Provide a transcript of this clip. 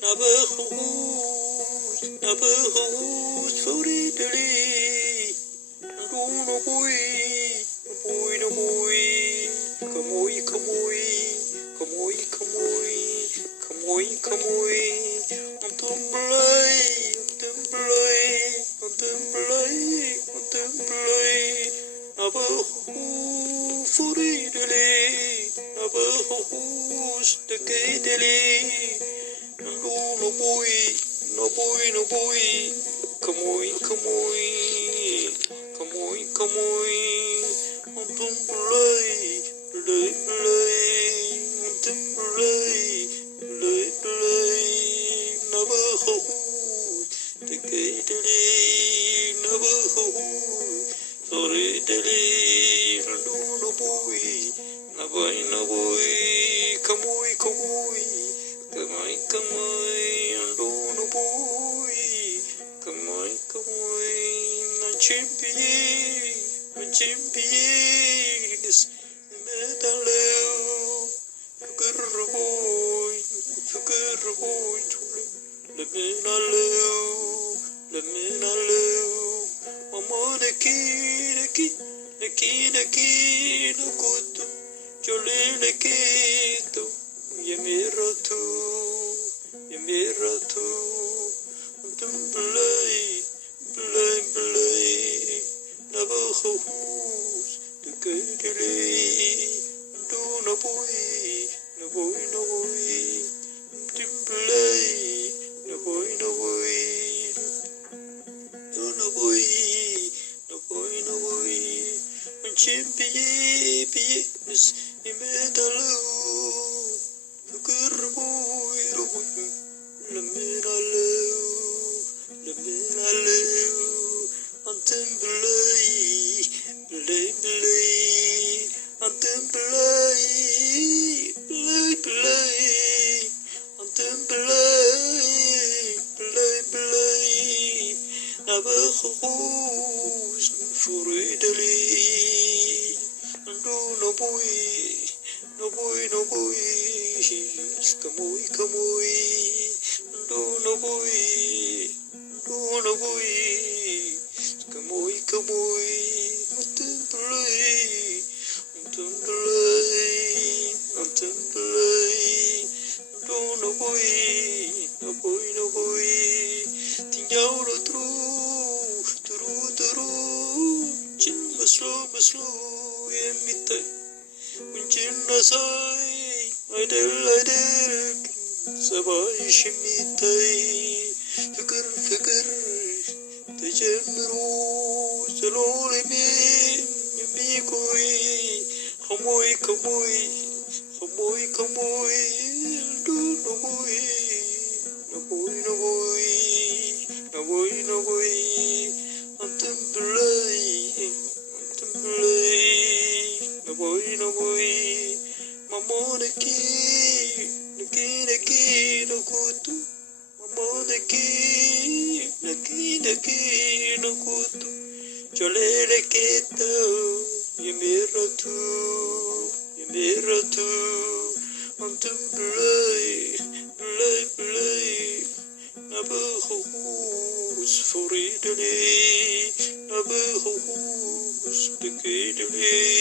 Nabahus, Floridally, no boy, no boy, no boy, Kamoy, Kamoy, Kamoy, Kamoy, Kamoy, Kamoy, on Tumblay, on Tumblay, Nabahu, Floridally, Nabahus, the Gadely. No boy, no boy, no boy. Kamoy, kamoy, kamoy, kamoy. Untung belay, belay, belay. Untung belay, belay, belay. Nabahahut, tegay dali. Nabahahut, sorry dali. No boy, naboy, naboy. Kamoy, kamoy. Kamoy, kamoy, ando no boy. Kamoy, kamoy, champions, medaleo. Fucker boy, le menaleo. Mama de ki, no kuto, jole le kito. Yamiratu, untum belay, Nabahus, the Gadely, do no boy, untum belay, no boy, and champions, medaloo. Nabahus, Floridally, no boy, no boy, kamoy, kamoy, no boy, kamoy, kamoy, untum belay, no boy, tinyaw no turu, chin maslo, yemitay, unchin nasay, aydel, sabay shimitay, fikir, tajamru, saloli yamikoy, kamoy, do no boy, untum belay, no boy, mamonaki, no kutu, mamonaki, no kutu, jolele keto, yamiratu, untum belay, Nabahus, Floridally, Nabahus, the Gadely.